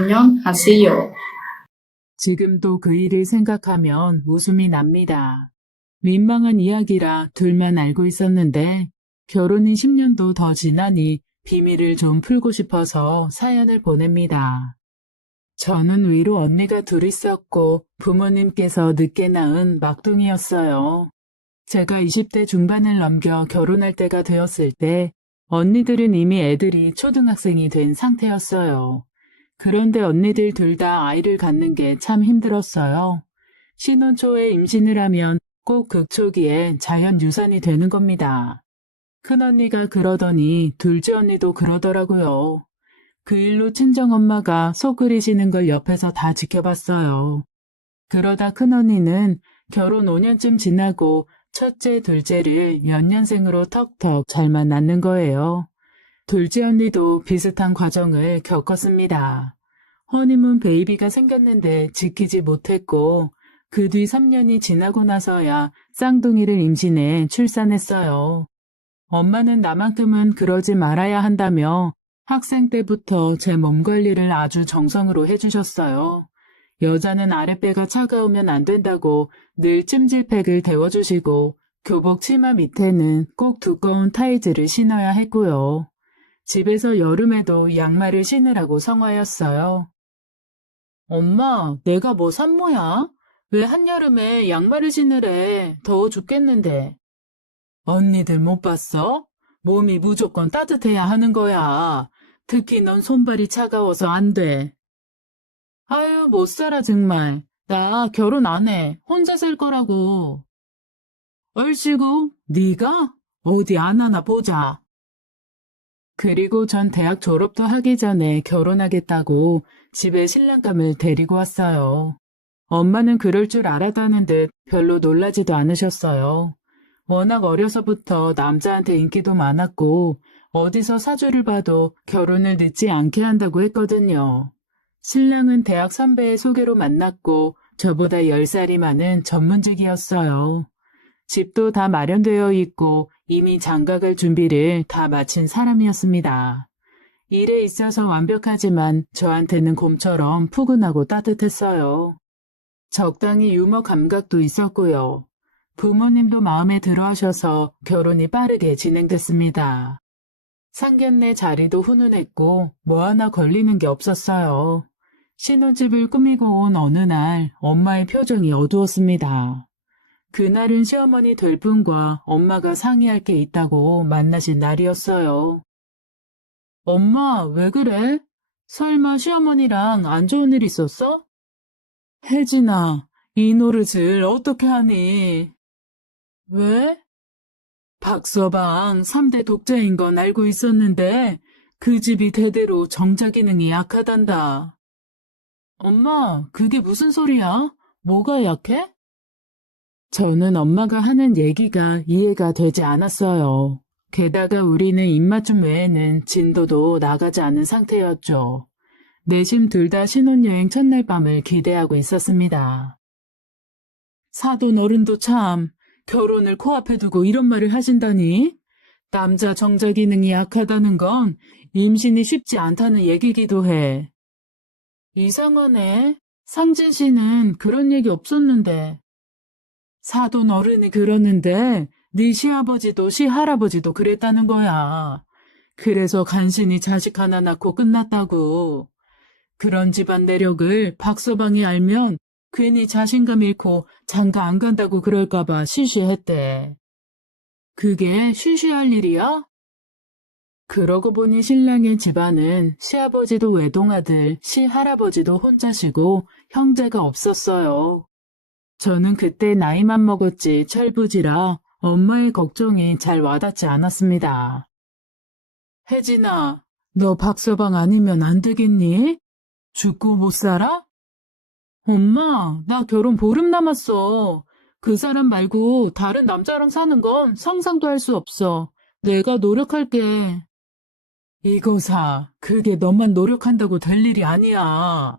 안녕하세요. 지금도 그 일을 생각하면 웃음이 납니다. 민망한 이야기라 둘만 알고 있었는데 결혼이 10년도 더 지나니 비밀을 좀 풀고 싶어서 사연을 보냅니다. 저는 위로 언니가 둘 있었고 부모님께서 늦게 낳은 막둥이였어요. 제가 20대 중반을 넘겨 결혼할 때가 되었을 때 언니들은 이미 애들이 초등학생이 된 상태였어요. 그런데 언니들 둘 다 아이를 갖는 게 참 힘들었어요. 신혼 초에 임신을 하면 꼭 극초기에 자연 유산이 되는 겁니다. 큰언니가 그러더니 둘째 언니도 그러더라고요. 그 일로 친정엄마가 속 끓이시는 걸 옆에서 다 지켜봤어요. 그러다 큰언니는 결혼 5년쯤 지나고 첫째, 둘째를 연년생으로 턱턱 잘만 낳는 거예요. 둘째 언니도 비슷한 과정을 겪었습니다. 허니문 베이비가 생겼는데 지키지 못했고 그 뒤 3년이 지나고 나서야 쌍둥이를 임신해 출산했어요. 엄마는 나만큼은 그러지 말아야 한다며 학생 때부터 제 몸 관리를 아주 정성으로 해주셨어요. 여자는 아랫배가 차가우면 안 된다고 늘 찜질팩을 데워주시고 교복 치마 밑에는 꼭 두꺼운 타이즈를 신어야 했고요. 집에서 여름에도 양말을 신으라고 성화였어요. 엄마, 내가 뭐 산모야? 왜 한여름에 양말을 신으래? 더워 죽겠는데. 언니들 못 봤어? 몸이 무조건 따뜻해야 하는 거야. 특히 넌 손발이 차가워서 안 돼. 아유, 못 살아 정말. 나 결혼 안 해. 혼자 살 거라고. 얼씨구, 네가? 어디 안 하나 보자. 그리고 전 대학 졸업도 하기 전에 결혼하겠다고 집에 신랑감을 데리고 왔어요. 엄마는 그럴 줄 알았다는 듯 별로 놀라지도 않으셨어요. 워낙 어려서부터 남자한테 인기도 많았고 어디서 사주를 봐도 결혼을 늦지 않게 한다고 했거든요. 신랑은 대학 선배의 소개로 만났고 저보다 10살이 많은 전문직이었어요. 집도 다 마련되어 있고 이미 장가갈 준비를 다 마친 사람이었습니다. 일에 있어서 완벽하지만 저한테는 곰처럼 푸근하고 따뜻했어요. 적당히 유머 감각도 있었고요. 부모님도 마음에 들어 하셔서 결혼이 빠르게 진행됐습니다. 상견례 자리도 훈훈했고 뭐 하나 걸리는 게 없었어요. 신혼집을 꾸미고 온 어느 날 엄마의 표정이 어두웠습니다. 그날은 시어머니 될 분과 엄마가 상의할 게 있다고 만나신 날이었어요. 엄마, 왜 그래? 설마 시어머니랑 안 좋은 일 있었어? 혜진아, 이 노릇을 어떻게 하니? 왜? 박서방 3대 독자인 건 알고 있었는데 그 집이 대대로 정자 기능이 약하단다. 엄마, 그게 무슨 소리야? 뭐가 약해? 저는 엄마가 하는 얘기가 이해가 되지 않았어요. 게다가 우리는 입맞춤 외에는 진도도 나가지 않은 상태였죠. 내심 둘 다 신혼여행 첫날 밤을 기대하고 있었습니다. 사돈 어른도 참 결혼을 코앞에 두고 이런 말을 하신다니? 남자 정자 기능이 약하다는 건 임신이 쉽지 않다는 얘기기도 해. 이상하네. 상진 씨는 그런 얘기 없었는데. 사돈 어른이 그러는데 네 시아버지도 시할아버지도 그랬다는 거야. 그래서 간신히 자식 하나 낳고 끝났다고. 그런 집안 내력을 박서방이 알면 괜히 자신감 잃고 장가 안 간다고 그럴까봐 시시했대. 그게 시시할 일이야? 그러고 보니 신랑의 집안은 시아버지도 외동아들, 시할아버지도 혼자시고 형제가 없었어요. 저는 그때 나이만 먹었지 철부지라 엄마의 걱정이 잘 와닿지 않았습니다. 혜진아, 너 박서방 아니면 안 되겠니? 죽고 못 살아? 엄마, 나 결혼 보름 남았어. 그 사람 말고 다른 남자랑 사는 건 상상도 할 수 없어. 내가 노력할게. 이거사, 그게 너만 노력한다고 될 일이 아니야.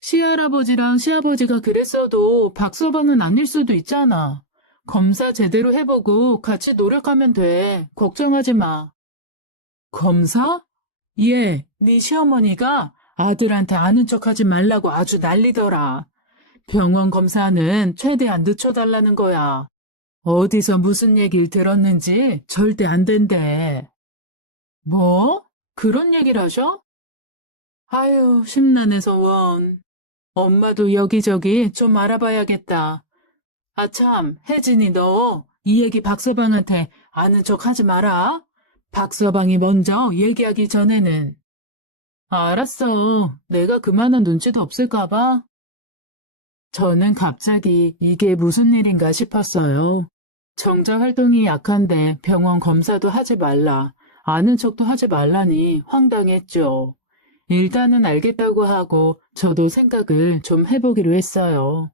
시할아버지랑 시아버지가 그랬어도 박서방은 아닐 수도 있잖아. 검사 제대로 해보고 같이 노력하면 돼. 걱정하지 마. 검사? 예, 네 시어머니가 아들한테 아는 척하지 말라고 아주 난리더라. 병원 검사는 최대한 늦춰달라는 거야. 어디서 무슨 얘기를 들었는지 절대 안 된대. 뭐? 그런 얘기를 하셔? 아유, 심란해서 원. 엄마도 여기저기 좀 알아봐야겠다. 아참, 혜진이 너 이 얘기 박서방한테 아는 척 하지 마라. 박서방이 먼저 얘기하기 전에는. 알았어. 내가 그만한 눈치도 없을까 봐. 저는 갑자기 이게 무슨 일인가 싶었어요. 정자 활동이 약한데 병원 검사도 하지 말라, 아는 척도 하지 말라니 황당했죠. 일단은 알겠다고 하고 저도 생각을 좀 해보기로 했어요.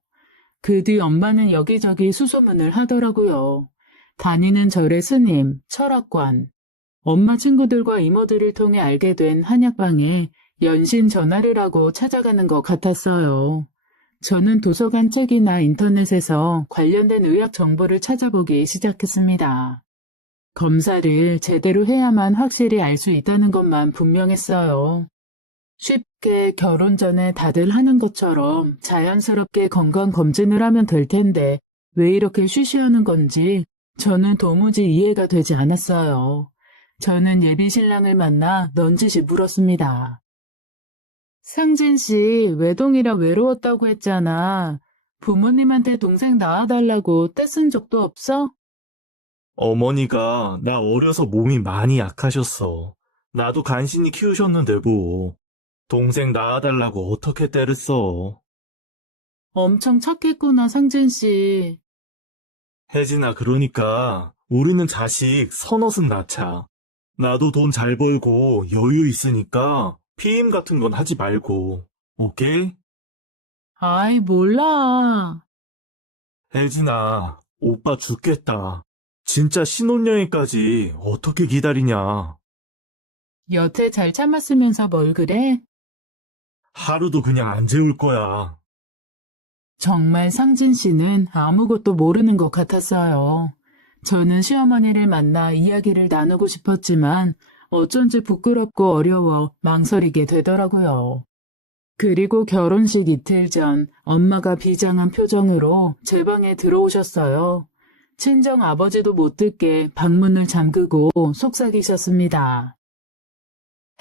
그 뒤 엄마는 여기저기 수소문을 하더라고요. 다니는 절의 스님, 철학관, 엄마 친구들과 이모들을 통해 알게 된 한약방에 연신 전화를 하고 찾아가는 것 같았어요. 저는 도서관 책이나 인터넷에서 관련된 의학 정보를 찾아보기 시작했습니다. 검사를 제대로 해야만 확실히 알 수 있다는 것만 분명했어요. 쉽게 결혼 전에 다들 하는 것처럼 자연스럽게 건강검진을 하면 될 텐데 왜 이렇게 쉬쉬하는 건지 저는 도무지 이해가 되지 않았어요. 저는 예비 신랑을 만나 넌지시 물었습니다. 상진 씨, 외동이라 외로웠다고 했잖아. 부모님한테 동생 낳아달라고 떼쓴 적도 없어? 어머니가 나 어려서 몸이 많이 약하셨어. 나도 간신히 키우셨는데 뭐. 동생 낳아달라고 어떻게 때를 써. 엄청 착했구나, 상진 씨. 혜진아, 그러니까 우리는 자식 서너승 낳자. 나도 돈 잘 벌고 여유 있으니까 피임 같은 건 하지 말고. 오케이? 아이, 몰라. 혜진아, 오빠 죽겠다. 진짜 신혼여행까지 어떻게 기다리냐. 여태 잘 참았으면서 뭘 그래? 하루도 그냥 안 재울 거야. 정말 상진 씨는 아무것도 모르는 것 같았어요. 저는 시어머니를 만나 이야기를 나누고 싶었지만 어쩐지 부끄럽고 어려워 망설이게 되더라고요. 그리고 결혼식 이틀 전 엄마가 비장한 표정으로 제 방에 들어오셨어요. 친정 아버지도 못 듣게 방문을 잠그고 속삭이셨습니다.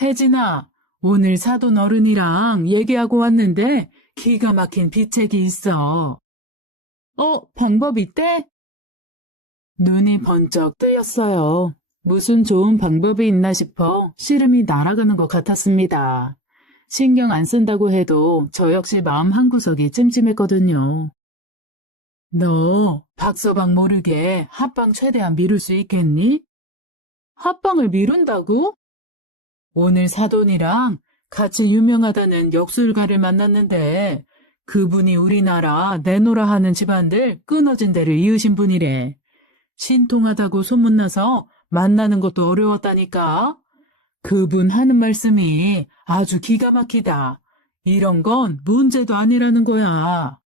혜진아, 오늘 사돈 어른이랑 얘기하고 왔는데 기가 막힌 비책이 있어. 방법 있대? 눈이 번쩍 뜨였어요. 무슨 좋은 방법이 있나 싶어 시름이 날아가는 것 같았습니다. 신경 안 쓴다고 해도 저 역시 마음 한구석이 찜찜했거든요. 너 박서방 모르게 합방 최대한 미룰 수 있겠니? 합방을 미룬다고? 오늘 사돈이랑 같이 유명하다는 역술가를 만났는데 그분이 우리나라 내노라 하는 집안들 끊어진 데를 이으신 분이래. 신통하다고 소문나서 만나는 것도 어려웠다니까. 그분 하는 말씀이 아주 기가 막히다. 이런 건 문제도 아니라는 거야.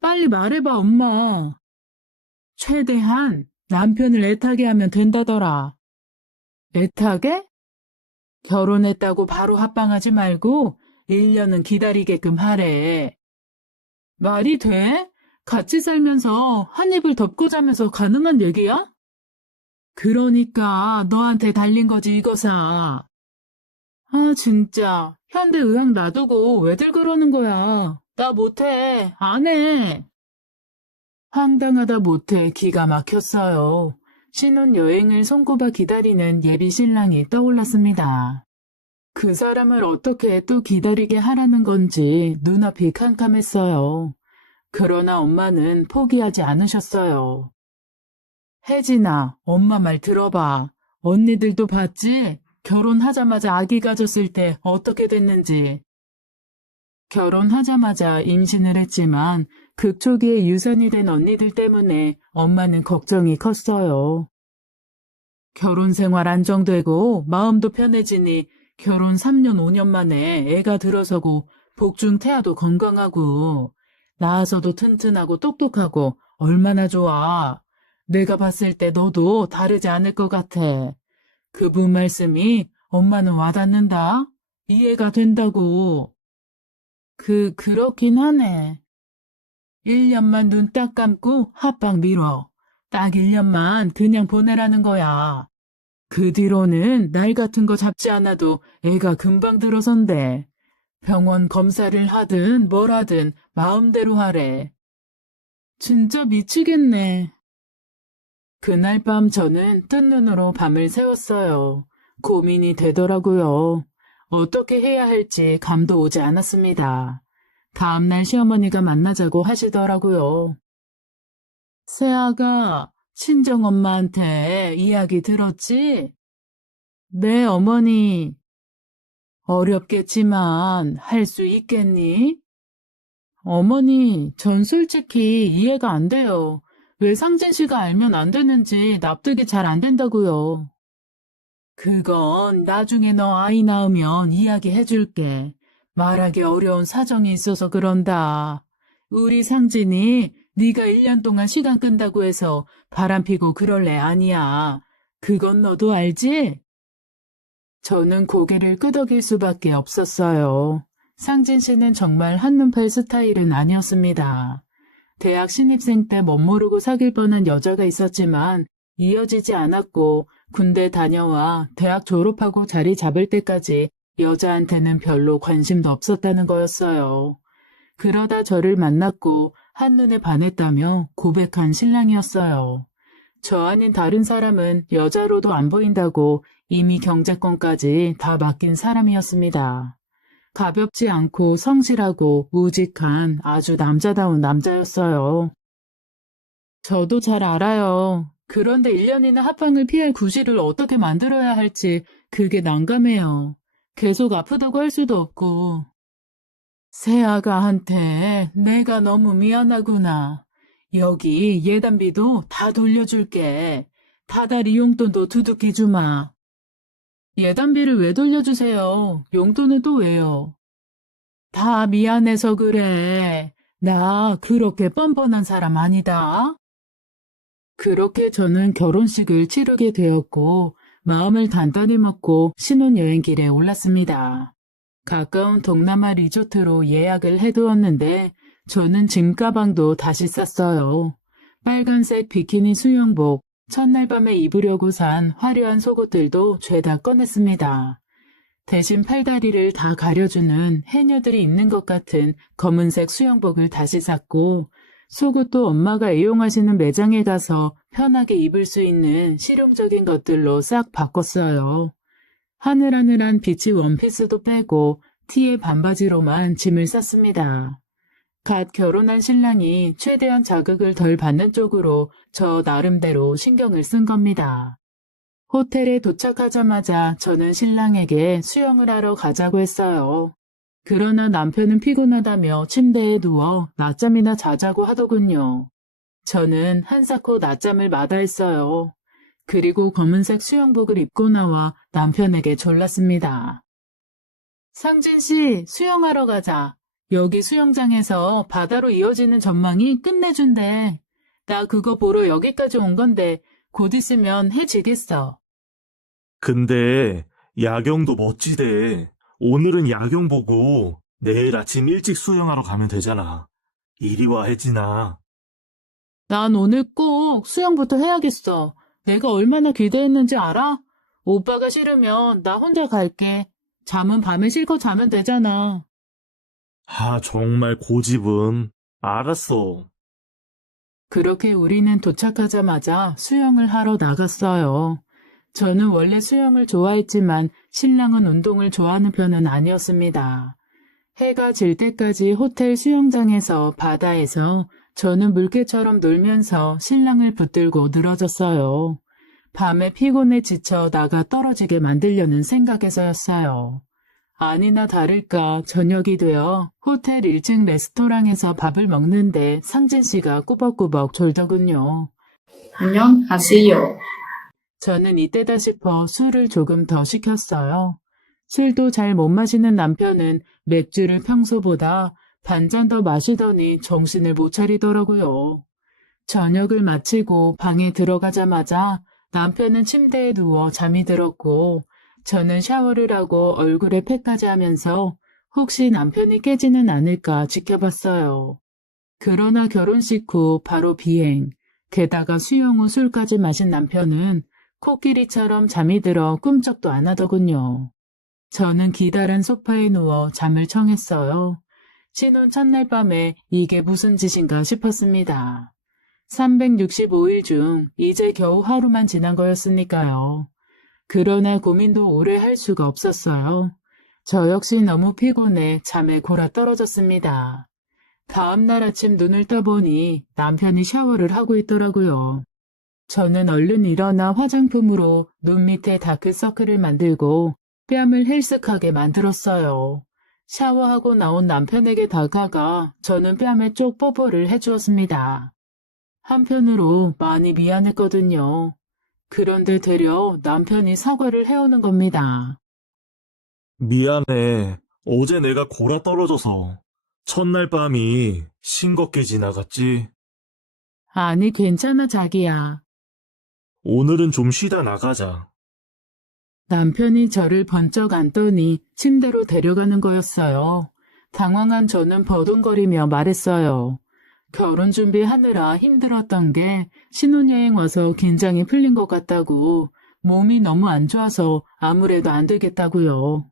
빨리 말해봐, 엄마. 최대한 남편을 애타게 하면 된다더라. 애타게? 결혼했다고 바로 합방하지 말고 1년은 기다리게끔 하래. 말이 돼? 같이 살면서 한 입을 덮고 자면서 가능한 얘기야? 그러니까 너한테 달린 거지 이거사. 아 진짜 현대의학 놔두고 왜들 그러는 거야. 나 못해. 안 해. 황당하다 못해 기가 막혔어요. 신혼여행을 손꼽아 기다리는 예비 신랑이 떠올랐습니다. 그 사람을 어떻게 또 기다리게 하라는 건지 눈앞이 캄캄했어요. 그러나 엄마는 포기하지 않으셨어요. 혜진아, 엄마 말 들어봐. 언니들도 봤지? 결혼하자마자 아기 가졌을 때 어떻게 됐는지. 결혼하자마자 임신을 했지만 극초기에 유산이 된 언니들 때문에 엄마는 걱정이 컸어요. 결혼 생활 안정되고 마음도 편해지니 결혼 3년 5년 만에 애가 들어서고 복중 태아도 건강하고 낳아서도 튼튼하고 똑똑하고 얼마나 좋아. 내가 봤을 때 너도 다르지 않을 것 같아. 그분 말씀이 엄마는 와닿는다. 이해가 된다고. 그렇긴 하네. 1년만 눈 딱 감고 합방 미뤄. 딱 1년만 그냥 보내라는 거야. 그 뒤로는 날 같은 거 잡지 않아도 애가 금방 들어선대. 병원 검사를 하든 뭘 하든 마음대로 하래. 진짜 미치겠네. 그날 밤 저는 뜬 눈으로 밤을 새웠어요. 고민이 되더라고요. 어떻게 해야 할지 감도 오지 않았습니다. 다음날 시어머니가 만나자고 하시더라고요. 세아가 친정엄마한테 이야기 들었지? 네, 어머니. 어렵겠지만 할 수 있겠니? 어머니, 전 솔직히 이해가 안 돼요. 왜 상진 씨가 알면 안 되는지 납득이 잘 안 된다고요. 그건 나중에 너 아이 낳으면 이야기해 줄게. 말하기 어려운 사정이 있어서 그런다. 우리 상진이 네가 1년 동안 시간 끈다고 해서 바람피고 그럴 애 아니야. 그건 너도 알지? 저는 고개를 끄덕일 수밖에 없었어요. 상진 씨는 정말 한눈팔 스타일은 아니었습니다. 대학 신입생 때 멋모르고 사귈 뻔한 여자가 있었지만 이어지지 않았고 군대 다녀와 대학 졸업하고 자리 잡을 때까지 여자한테는 별로 관심도 없었다는 거였어요. 그러다 저를 만났고 한눈에 반했다며 고백한 신랑이었어요. 저 아닌 다른 사람은 여자로도 안 보인다고 이미 경제권까지 다 맡긴 사람이었습니다. 가볍지 않고 성실하고 우직한 아주 남자다운 남자였어요. 저도 잘 알아요. 그런데 1년이나 합방을 피할 구실을 어떻게 만들어야 할지 그게 난감해요. 계속 아프다고 할 수도 없고. 새아가한테 내가 너무 미안하구나. 여기 예단비도 다 돌려줄게. 다달이 용돈도 두둑히 주마. 예단비를 왜 돌려주세요? 용돈은 또 왜요? 다 미안해서 그래. 나 그렇게 뻔뻔한 사람 아니다. 그렇게 저는 결혼식을 치르게 되었고 마음을 단단히 먹고 신혼여행길에 올랐습니다. 가까운 동남아 리조트로 예약을 해두었는데 저는 짐 가방도 다시 쌌어요. 빨간색 비키니 수영복, 첫날 밤에 입으려고 산 화려한 속옷들도 죄다 꺼냈습니다. 대신 팔다리를 다 가려주는 해녀들이 입는 것 같은 검은색 수영복을 다시 샀고 속옷도 엄마가 애용하시는 매장에 가서 편하게 입을 수 있는 실용적인 것들로 싹 바꿨어요. 하늘하늘한 비치 원피스도 빼고 티에 반바지로만 짐을 쌌습니다. 갓 결혼한 신랑이 최대한 자극을 덜 받는 쪽으로 저 나름대로 신경을 쓴 겁니다. 호텔에 도착하자마자 저는 신랑에게 수영을 하러 가자고 했어요. 그러나 남편은 피곤하다며 침대에 누워 낮잠이나 자자고 하더군요. 저는 한사코 낮잠을 마다했어요. 그리고 검은색 수영복을 입고 나와 남편에게 졸랐습니다. 상진 씨, 수영하러 가자. 여기 수영장에서 바다로 이어지는 전망이 끝내준대. 나 그거 보러 여기까지 온 건데 곧 있으면 해 지겠어. 근데 야경도 멋지대. 오늘은 야경 보고 내일 아침 일찍 수영하러 가면 되잖아. 이리 와, 혜진아. 난 오늘 꼭 수영부터 해야겠어. 내가 얼마나 기대했는지 알아? 오빠가 싫으면 나 혼자 갈게. 잠은 밤에 실컷 자면 되잖아. 아, 정말 고집은. 알았어. 그렇게 우리는 도착하자마자 수영을 하러 나갔어요. 저는 원래 수영을 좋아했지만 신랑은 운동을 좋아하는 편은 아니었습니다. 해가 질 때까지 호텔 수영장에서 바다에서 저는 물개처럼 놀면서 신랑을 붙들고 늘어졌어요. 밤에 피곤에 지쳐 나가 떨어지게 만들려는 생각에서였어요. 아니나 다를까 저녁이 되어 호텔 1층 레스토랑에서 밥을 먹는데 상진 씨가 꾸벅꾸벅 졸더군요. 안녕하세요. 저는 이때다 싶어 술을 조금 더 시켰어요. 술도 잘 못 마시는 남편은 맥주를 평소보다 반잔 더 마시더니 정신을 못 차리더라고요. 저녁을 마치고 방에 들어가자마자 남편은 침대에 누워 잠이 들었고 저는 샤워를 하고 얼굴에 팩까지 하면서 혹시 남편이 깨지는 않을까 지켜봤어요. 그러나 결혼식 후 바로 비행, 게다가 수영 후 술까지 마신 남편은 코끼리처럼 잠이 들어 꿈쩍도 안 하더군요. 저는 기다란 소파에 누워 잠을 청했어요. 신혼 첫날 밤에 이게 무슨 짓인가 싶었습니다. 365일 중 이제 겨우 하루만 지난 거였으니까요. 그러나 고민도 오래 할 수가 없었어요. 저 역시 너무 피곤해 잠에 골아 떨어졌습니다. 다음날 아침 눈을 떠보니 남편이 샤워를 하고 있더라고요. 저는 얼른 일어나 화장품으로 눈 밑에 다크서클을 만들고 뺨을 헬쓱하게 만들었어요. 샤워하고 나온 남편에게 다가가 저는 뺨에 쪽 뽀뽀를 해주었습니다. 한편으로 많이 미안했거든요. 그런데 되려 남편이 사과를 해오는 겁니다. 미안해. 어제 내가 골아 떨어져서 첫날 밤이 싱겁게 지나갔지. 아니, 괜찮아, 자기야. 오늘은 좀 쉬다 나가자. 남편이 저를 번쩍 안더니 침대로 데려가는 거였어요. 당황한 저는 버둥거리며 말했어요. 결혼 준비하느라 힘들었던 게 신혼여행 와서 긴장이 풀린 것 같다고, 몸이 너무 안 좋아서 아무래도 안 되겠다고요.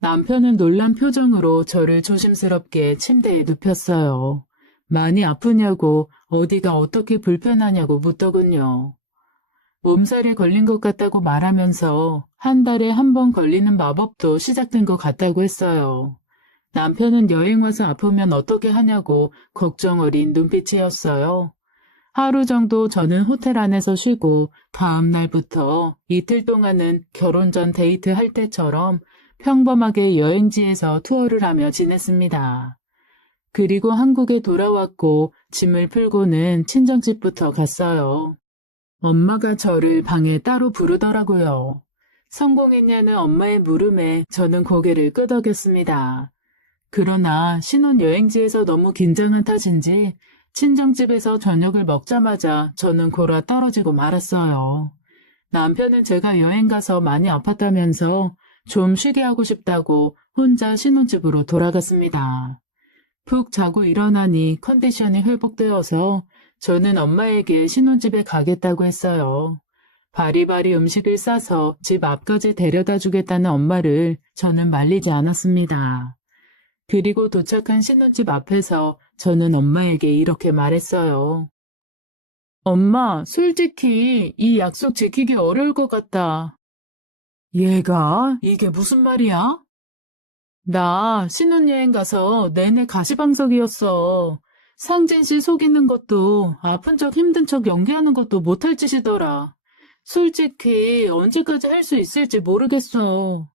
남편은 놀란 표정으로 저를 조심스럽게 침대에 눕혔어요. 많이 아프냐고, 어디가 어떻게 불편하냐고 묻더군요. 몸살에 걸린 것 같다고 말하면서 한 달에 한 번 걸리는 마법도 시작된 것 같다고 했어요. 남편은 여행 와서 아프면 어떻게 하냐고 걱정 어린 눈빛이었어요. 하루 정도 저는 호텔 안에서 쉬고 다음 날부터 이틀 동안은 결혼 전 데이트 할 때처럼 평범하게 여행지에서 투어를 하며 지냈습니다. 그리고 한국에 돌아왔고 짐을 풀고는 친정집부터 갔어요. 엄마가 저를 방에 따로 부르더라고요. 성공했냐는 엄마의 물음에 저는 고개를 끄덕였습니다. 그러나 신혼여행지에서 너무 긴장한 탓인지 친정집에서 저녁을 먹자마자 저는 골아 떨어지고 말았어요. 남편은 제가 여행 가서 많이 아팠다면서 좀 쉬게 하고 싶다고 혼자 신혼집으로 돌아갔습니다. 푹 자고 일어나니 컨디션이 회복되어서 저는 엄마에게 신혼집에 가겠다고 했어요. 바리바리 음식을 싸서 집 앞까지 데려다 주겠다는 엄마를 저는 말리지 않았습니다. 그리고 도착한 신혼집 앞에서 저는 엄마에게 이렇게 말했어요. 엄마, 솔직히 이 약속 지키기 어려울 것 같다. 얘가? 이게 무슨 말이야? 나 신혼여행 가서 내내 가시방석이었어. 상진 씨 속이는 것도 아픈 척 힘든 척 연기하는 것도 못할 짓이더라. 솔직히 언제까지 할 수 있을지 모르겠어.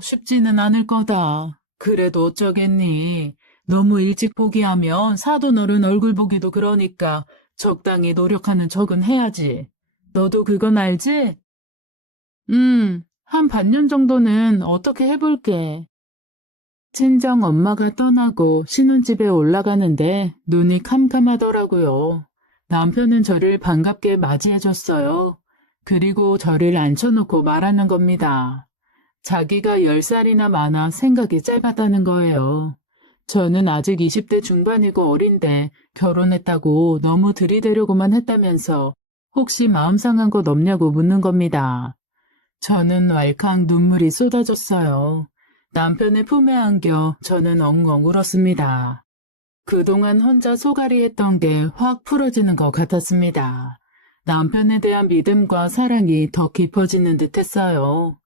쉽지는 않을 거다. 그래도 어쩌겠니. 너무 일찍 포기하면 사돈 어른 얼굴 보기도 그러니까 적당히 노력하는 척은 해야지. 너도 그건 알지? 한 반년 정도는 어떻게 해볼게. 친정 엄마가 떠나고 신혼집에 올라가는데 눈이 캄캄하더라고요. 남편은 저를 반갑게 맞이해줬어요. 그리고 저를 앉혀놓고 말하는 겁니다. 자기가 10살이나 많아 생각이 짧았다는 거예요. 저는 아직 20대 중반이고 어린데 결혼했다고 너무 들이대려고만 했다면서 혹시 마음 상한 것 없냐고 묻는 겁니다. 저는 왈칵 눈물이 쏟아졌어요. 남편의 품에 안겨 저는 엉엉 울었습니다. 그동안 혼자 소갈이 했던 게 확 풀어지는 것 같았습니다. 남편에 대한 믿음과 사랑이 더 깊어지는 듯 했어요.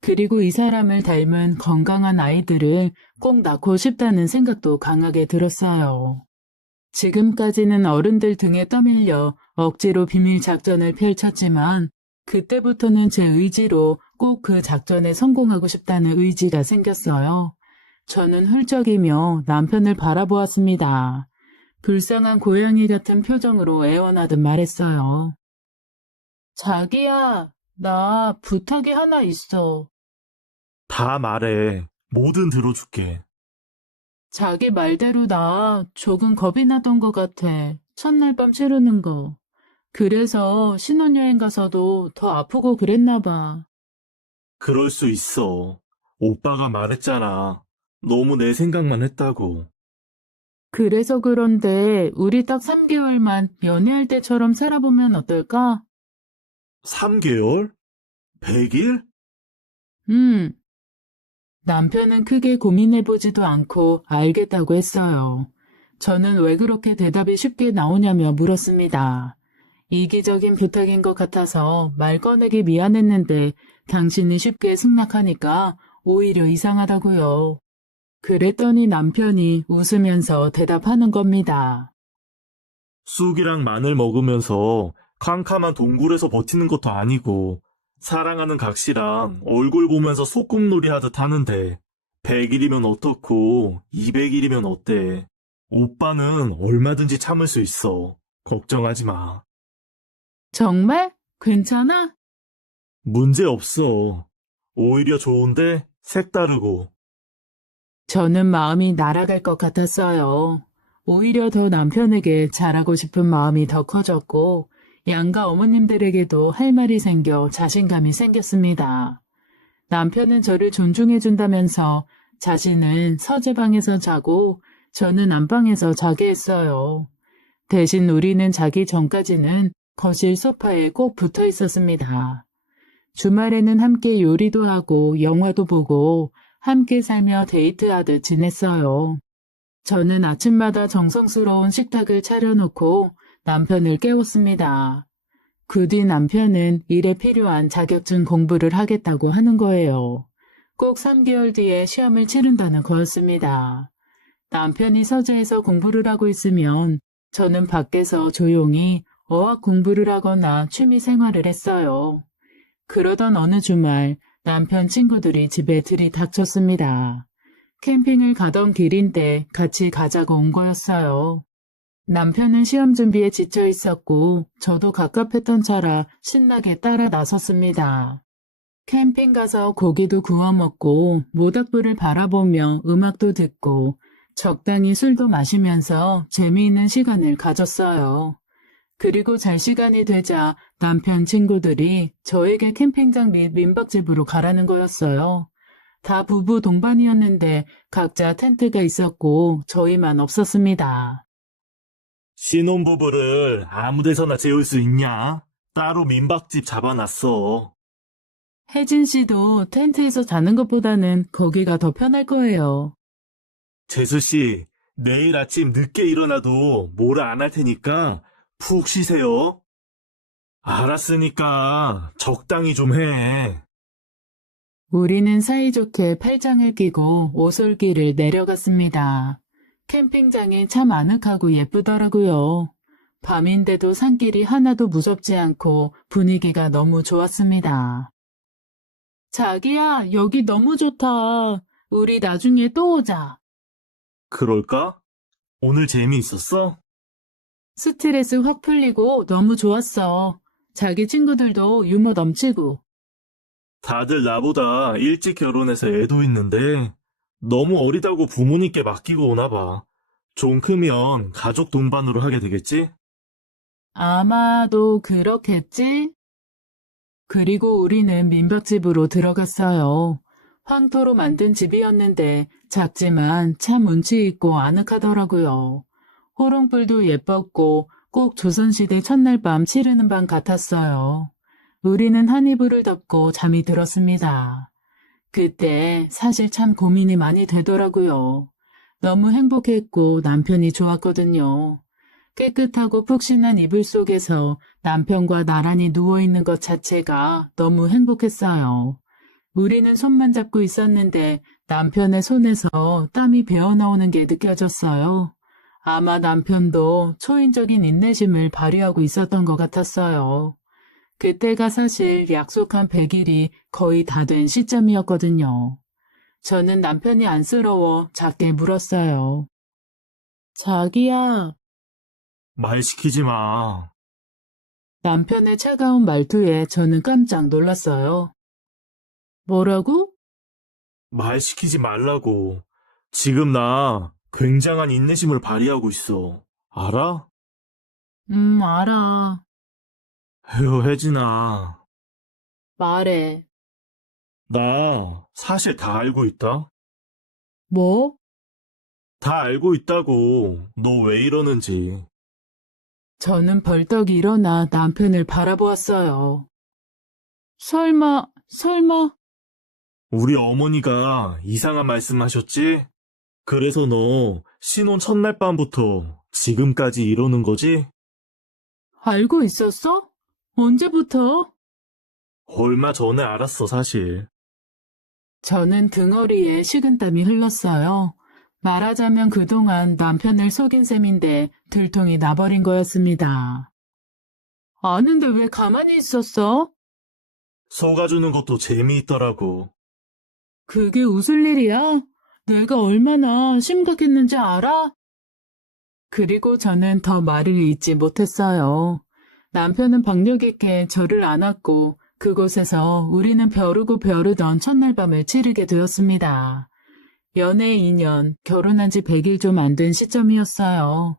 그리고 이 사람을 닮은 건강한 아이들을 꼭 낳고 싶다는 생각도 강하게 들었어요. 지금까지는 어른들 등에 떠밀려 억지로 비밀 작전을 펼쳤지만 그때부터는 제 의지로 꼭 그 작전에 성공하고 싶다는 의지가 생겼어요. 저는 훌쩍이며 남편을 바라보았습니다. 불쌍한 고양이 같은 표정으로 애원하듯 말했어요. 자기야, 나 부탁이 하나 있어. 다 말해. 뭐든 들어줄게. 자기 말대로 나 조금 겁이 나던 것 같아. 첫날 밤 치르는 거. 그래서 신혼여행 가서도 더 아프고 그랬나 봐. 그럴 수 있어. 오빠가 말했잖아. 너무 내 생각만 했다고. 그래서 그런데 우리 딱 3개월만 연애할 때처럼 살아보면 어떨까? 3개월? 100일? 음. 남편은 크게 고민해보지도 않고 알겠다고 했어요. 저는 왜 그렇게 대답이 쉽게 나오냐며 물었습니다. 이기적인 부탁인 것 같아서 말 꺼내기 미안했는데 당신이 쉽게 승낙하니까 오히려 이상하다고요. 그랬더니 남편이 웃으면서 대답하는 겁니다. 쑥이랑 마늘 먹으면서 캄캄한 동굴에서 버티는 것도 아니고 사랑하는 각시랑 얼굴 보면서 소꿉놀이 하듯 하는데 100일이면 어떻고 200일이면 어때? 오빠는 얼마든지 참을 수 있어. 걱정하지 마. 정말? 괜찮아? 문제 없어. 오히려 좋은데 색다르고. 저는 마음이 날아갈 것 같았어요. 오히려 더 남편에게 잘하고 싶은 마음이 더 커졌고, 양가 어머님들에게도 할 말이 생겨 자신감이 생겼습니다. 남편은 저를 존중해준다면서 자신은 서재방에서 자고 저는 안방에서 자게 했어요. 대신 우리는 자기 전까지는 거실 소파에 꼭 붙어 있었습니다. 주말에는 함께 요리도 하고 영화도 보고 함께 살며 데이트하듯 지냈어요. 저는 아침마다 정성스러운 식탁을 차려놓고 남편을 깨웠습니다. 그 뒤 남편은 일에 필요한 자격증 공부를 하겠다고 하는 거예요. 꼭 3개월 뒤에 시험을 치른다는 거였습니다. 남편이 서재에서 공부를 하고 있으면 저는 밖에서 조용히 어학 공부를 하거나 취미 생활을 했어요. 그러던 어느 주말 남편 친구들이 집에 들이닥쳤습니다. 캠핑을 가던 길인데 같이 가자고 온 거였어요. 남편은 시험 준비에 지쳐 있었고 저도 갑갑했던 차라 신나게 따라 나섰습니다. 캠핑 가서 고기도 구워 먹고 모닥불을 바라보며 음악도 듣고 적당히 술도 마시면서 재미있는 시간을 가졌어요. 그리고 잘 시간이 되자 남편 친구들이 저에게 캠핑장 및 민박집으로 가라는 거였어요. 다 부부 동반이었는데 각자 텐트가 있었고 저희만 없었습니다. 신혼부부를 아무 데서나 재울 수 있냐? 따로 민박집 잡아놨어. 혜진 씨도 텐트에서 자는 것보다는 거기가 더 편할 거예요. 재수씨, 내일 아침 늦게 일어나도 뭐라 안 할 테니까 푹 쉬세요. 알았으니까 적당히 좀 해. 우리는 사이좋게 팔짱을 끼고 오솔길을 내려갔습니다. 캠핑장이 참 아늑하고 예쁘더라고요. 밤인데도 산길이 하나도 무섭지 않고 분위기가 너무 좋았습니다. 자기야, 여기 너무 좋다. 우리 나중에 또 오자. 그럴까? 오늘 재미있었어? 스트레스 확 풀리고 너무 좋았어. 자기 친구들도 유머 넘치고. 다들 나보다 일찍 결혼해서 애도 있는데 너무 어리다고 부모님께 맡기고 오나 봐. 좀 크면 가족 동반으로 하게 되겠지? 아마도 그렇겠지? 그리고 우리는 민박집으로 들어갔어요. 황토로 만든 집이었는데 작지만 참 운치 있고 아늑하더라고요. 호롱불도 예뻤고 꼭 조선시대 첫날 밤 치르는 방 같았어요. 우리는 한 이불을 덮고 잠이 들었습니다. 그때 사실 참 고민이 많이 되더라고요. 너무 행복했고 남편이 좋았거든요. 깨끗하고 푹신한 이불 속에서 남편과 나란히 누워있는 것 자체가 너무 행복했어요. 우리는 손만 잡고 있었는데 남편의 손에서 땀이 배어나오는 게 느껴졌어요. 아마 남편도 초인적인 인내심을 발휘하고 있었던 것 같았어요. 그때가 사실 약속한 100일이 거의 다 된 시점이었거든요. 저는 남편이 안쓰러워 작게 물었어요. 자기야. 말 시키지 마. 남편의 차가운 말투에 저는 깜짝 놀랐어요. 뭐라고? 말 시키지 말라고. 지금 나 굉장한 인내심을 발휘하고 있어. 알아? 알아. 에휴, 혜진아. 말해. 나 사실 다 알고 있다. 뭐? 다 알고 있다고. 너 왜 이러는지. 저는 벌떡 일어나 남편을 바라보았어요. 설마, 우리 어머니가 이상한 말씀하셨지? 그래서 너 신혼 첫날 밤부터 지금까지 이러는 거지? 알고 있었어? 언제부터? 얼마 전에 알았어, 사실. 저는 등허리에 식은땀이 흘렀어요. 말하자면 그동안 남편을 속인 셈인데 들통이 나버린 거였습니다. 아는데 왜 가만히 있었어? 속아주는 것도 재미있더라고. 그게 웃을 일이야? 내가 얼마나 심각했는지 알아? 그리고 저는 더 말을 잇지 못했어요. 남편은 박력 있게 저를 안았고 그곳에서 우리는 벼르고 벼르던 첫날 밤을 치르게 되었습니다. 연애 2년, 결혼한 지 100일 좀 안 된 시점이었어요.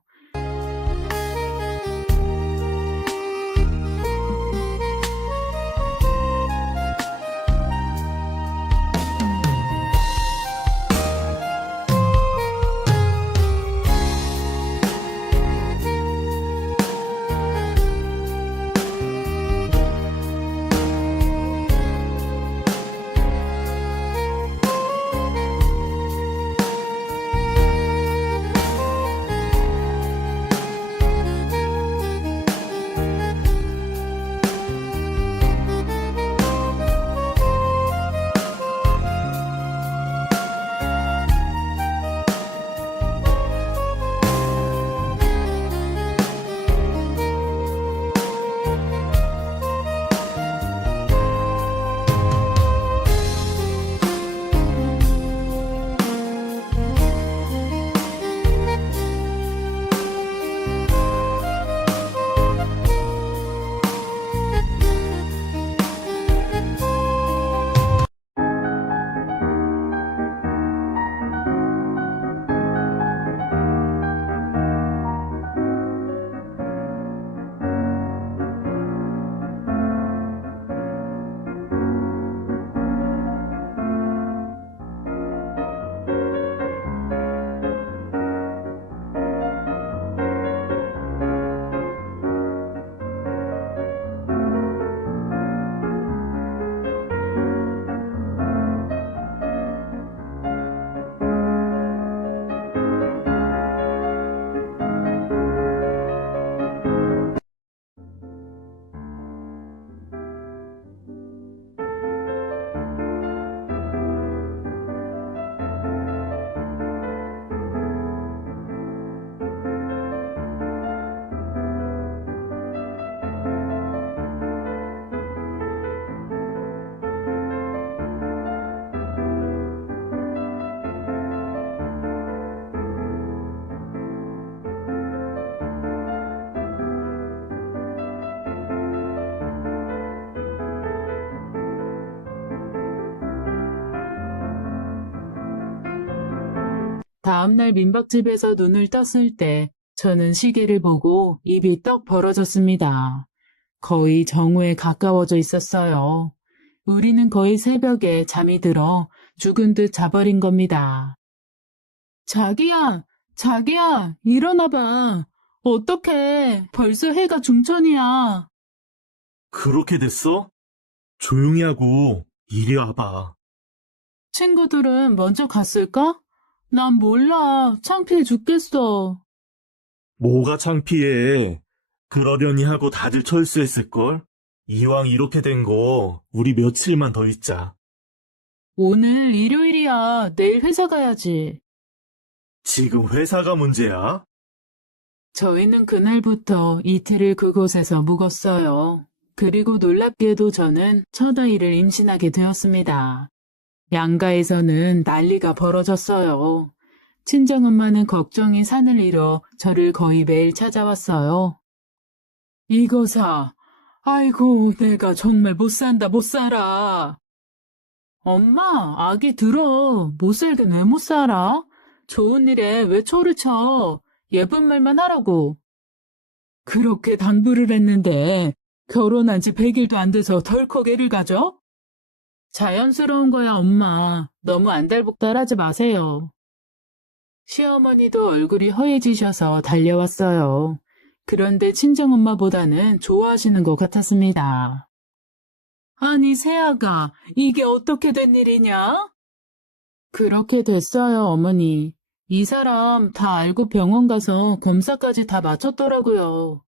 다음날 민박집에서 눈을 떴을 때 저는 시계를 보고 입이 떡 벌어졌습니다. 거의 정오에 가까워져 있었어요. 우리는 거의 새벽에 잠이 들어 죽은 듯 자버린 겁니다. 자기야, 일어나봐. 어떡해, 벌써 해가 중천이야. 그렇게 됐어? 조용히 하고 이리 와봐. 친구들은 먼저 갔을까? 난 몰라. 창피해 죽겠어. 뭐가 창피해. 그러려니 하고 다들 철수했을걸? 이왕 이렇게 된 거 우리 며칠만 더 있자. 오늘 일요일이야. 내일 회사 가야지. 지금 회사가 문제야? 저희는 그날부터 이틀을 그곳에서 묵었어요. 그리고 놀랍게도 저는 첫 아이를 임신하게 되었습니다. 양가에서는 난리가 벌어졌어요. 친정엄마는 걱정이 산을 이뤄 저를 거의 매일 찾아왔어요. 이거사, 아이고, 내가 정말 못 산다, 못 살아. 엄마, 아기 들어. 못 살긴 왜 못 살아? 좋은 일에 왜 초를 쳐? 예쁜 말만 하라고. 그렇게 당부를 했는데 결혼한 지 100일도 안 돼서 덜컥 애를 가져? 자연스러운 거야, 엄마. 너무 안달복달하지 마세요. 시어머니도 얼굴이 허해지셔서 달려왔어요. 그런데 친정엄마보다는 좋아하시는 것 같았습니다. 아니, 세아가, 이게 어떻게 된 일이냐? 그렇게 됐어요, 어머니. 이 사람 다 알고 병원 가서 검사까지 다 마쳤더라고요.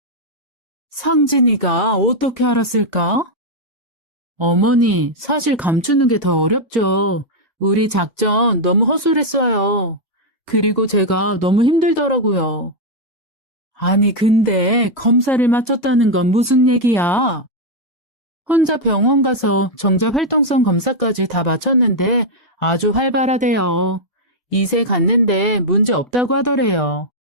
상진이가 어떻게 알았을까? 어머니, 사실 감추는 게 더 어렵죠. 우리 작전 너무 허술했어요. 그리고 제가 너무 힘들더라고요. 아니, 근데 검사를 마쳤다는 건 무슨 얘기야? 혼자 병원 가서 정자 활동성 검사까지 다 마쳤는데 아주 활발하대요. 이세 갔는데 문제 없다고 하더래요.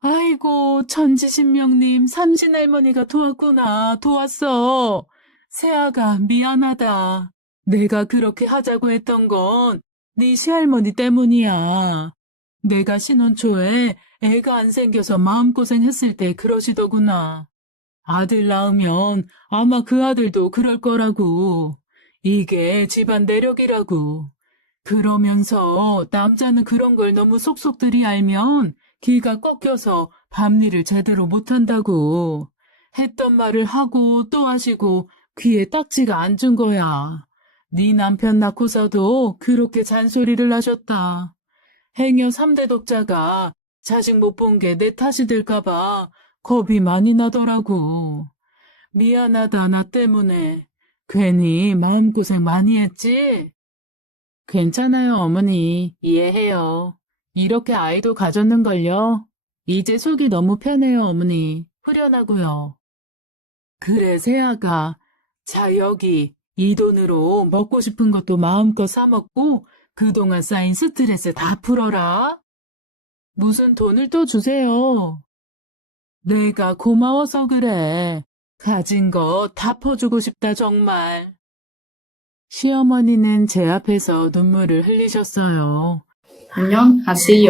아이고, 천지신명님, 삼신할머니가 도왔구나. 도왔어. 세아가 미안하다. 내가 그렇게 하자고 했던 건 네 시할머니 때문이야. 내가 신혼 초에 애가 안 생겨서 마음고생했을 때 그러시더구나. 아들 낳으면 아마 그 아들도 그럴 거라고. 이게 집안 내력이라고. 그러면서 남자는 그런 걸 너무 속속들이 알면 기가 꺾여서 밤일을 제대로 못한다고. 했던 말을 하고 또 하시고 귀에 딱지가 앉은 거야. 네 남편 낳고서도 그렇게 잔소리를 하셨다. 행여 3대 독자가 자식 못 본 게 내 탓이 될까봐 겁이 많이 나더라고. 미안하다, 나 때문에. 괜히 마음고생 많이 했지? 괜찮아요, 어머니. 이해해요. 이렇게 아이도 가졌는걸요? 이제 속이 너무 편해요, 어머니. 후련하고요. 그래, 세아가. 자, 여기. 이 돈으로 먹고 싶은 것도 마음껏 사 먹고 그동안 쌓인 스트레스 다 풀어라. 무슨 돈을 또 주세요. 내가 고마워서 그래. 가진 거 다 퍼주고 싶다, 정말. 시어머니는 제 앞에서 눈물을 흘리셨어요. 안녕하세요.